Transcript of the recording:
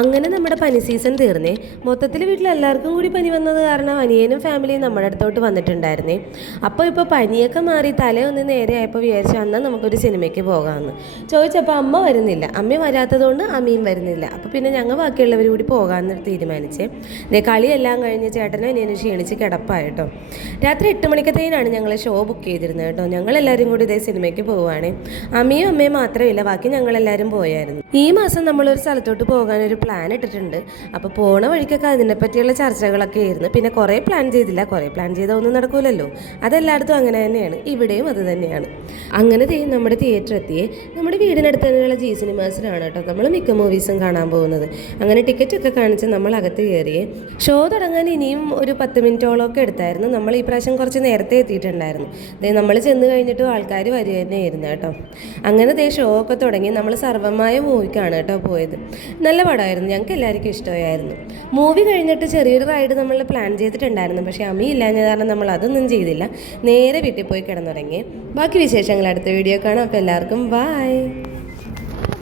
അങ്ങനെ നമ്മുടെ പനി സീസൺ തീർന്നേ. മൊത്തത്തിൽ വീട്ടിൽ എല്ലാവർക്കും കൂടി പനി വന്നത് കാരണം അനിയനും ഫാമിലിയും നമ്മുടെ അടുത്തോട്ട് വന്നിട്ടുണ്ടായിരുന്നേ. അപ്പോൾ ഇപ്പോൾ പനിയൊക്കെ മാറി തലയൊന്ന് നേരെ ആയപ്പോൾ വിചാരിച്ചു അന്നാൽ നമുക്കൊരു സിനിമയ്ക്ക് പോകാമെന്ന് ചോദിച്ചപ്പോൾ അമ്മ വരുന്നില്ല. അമ്മ വരാത്തതുകൊണ്ട് അമ്മയും വരുന്നില്ല. അപ്പോൾ പിന്നെ ഞങ്ങൾ ബാക്കിയുള്ളവർ കൂടി പോകാമെന്ന് തീരുമാനിച്ചേ. കളിയെല്ലാം കഴിഞ്ഞ് ചേട്ടനും അനിയനും ക്ഷീണിച്ച് കിടപ്പായിട്ടോ. രാത്രി 8 മണിക്കത്തേനാണ് ഞങ്ങൾ ഷോ ബുക്ക് ചെയ്തിരുന്നത് കേട്ടോ. ഞങ്ങളെല്ലാവരും കൂടി ഇതേ സിനിമയ്ക്ക് പോവുകയാണ്. അമ്മയും അമ്മയും മാത്രമില്ല, ബാക്കി ഞങ്ങളെല്ലാവരും പോയായിരുന്നു. ഈ മാസം നമ്മളൊരു സ്ഥലത്തോട്ട് പോകാനൊരു പ്ലാൻ ഇട്ടിട്ടുണ്ട്. അപ്പോൾ പോണ വഴിക്കൊക്കെ അതിനെപ്പറ്റിയുള്ള ചർച്ചകളൊക്കെ ആയിരുന്നു. പിന്നെ കുറേ പ്ലാൻ ചെയ്തില്ല, കുറേ പ്ലാൻ ചെയ്താൽ ഒന്നും നടക്കൂലല്ലോ. അതെല്ലായിടത്തും അങ്ങനെ തന്നെയാണ്, ഇവിടെയും അത് തന്നെയാണ്. അങ്ങനെ നമ്മുടെ തിയേറ്റർ എത്തിയേ. നമ്മുടെ വീടിനടുത്ത് തന്നെയുള്ള ജി സിനിമാസിലാണ് കേട്ടോ നമ്മൾ മിക്ക മൂവീസും കാണാൻ പോകുന്നത്. അങ്ങനെ ടിക്കറ്റൊക്കെ കാണിച്ച് നമ്മൾ അകത്ത് കയറിയേ. ഷോ തുടങ്ങാൻ ഇനിയും ഒരു 10 മിനിറ്റോളമൊക്കെ എടുത്തായിരുന്നു. നമ്മൾ ഈ പ്രാവശ്യം കുറച്ച് നേരത്തെ എത്തിയിട്ടുണ്ടായിരുന്നു. നമ്മൾ ചെന്ന് കഴിഞ്ഞിട്ടും ആൾക്കാർ വരിക തന്നെയായിരുന്നു കേട്ടോ. അങ്ങനെ ഷോ ഒക്കെ തുടങ്ങി. നമ്മൾ സർവമായ മൂവിക്കാണ് കേട്ടോ പോയത്. നല്ല പടമായിരുന്നു, ഞങ്ങൾക്ക് എല്ലാവർക്കും ഇഷ്ടമായിരുന്നു. മൂവി കഴിഞ്ഞിട്ട് ചെറിയൊരു റൈഡ് നമ്മൾ പ്ലാൻ ചെയ്തിട്ടുണ്ടായിരുന്നു. പക്ഷേ അമ്മ ഇല്ലാഞ്ഞ കാരണം നമ്മൾ അതൊന്നും ചെയ്തില്ല. നേരെ വീട്ടിൽ പോയി കിടന്നുറങ്ങി. ബാക്കി വിശേഷങ്ങൾ അടുത്ത വീഡിയോ കാണാം. അപ്പോൾ എല്ലാവർക്കും ബൈ.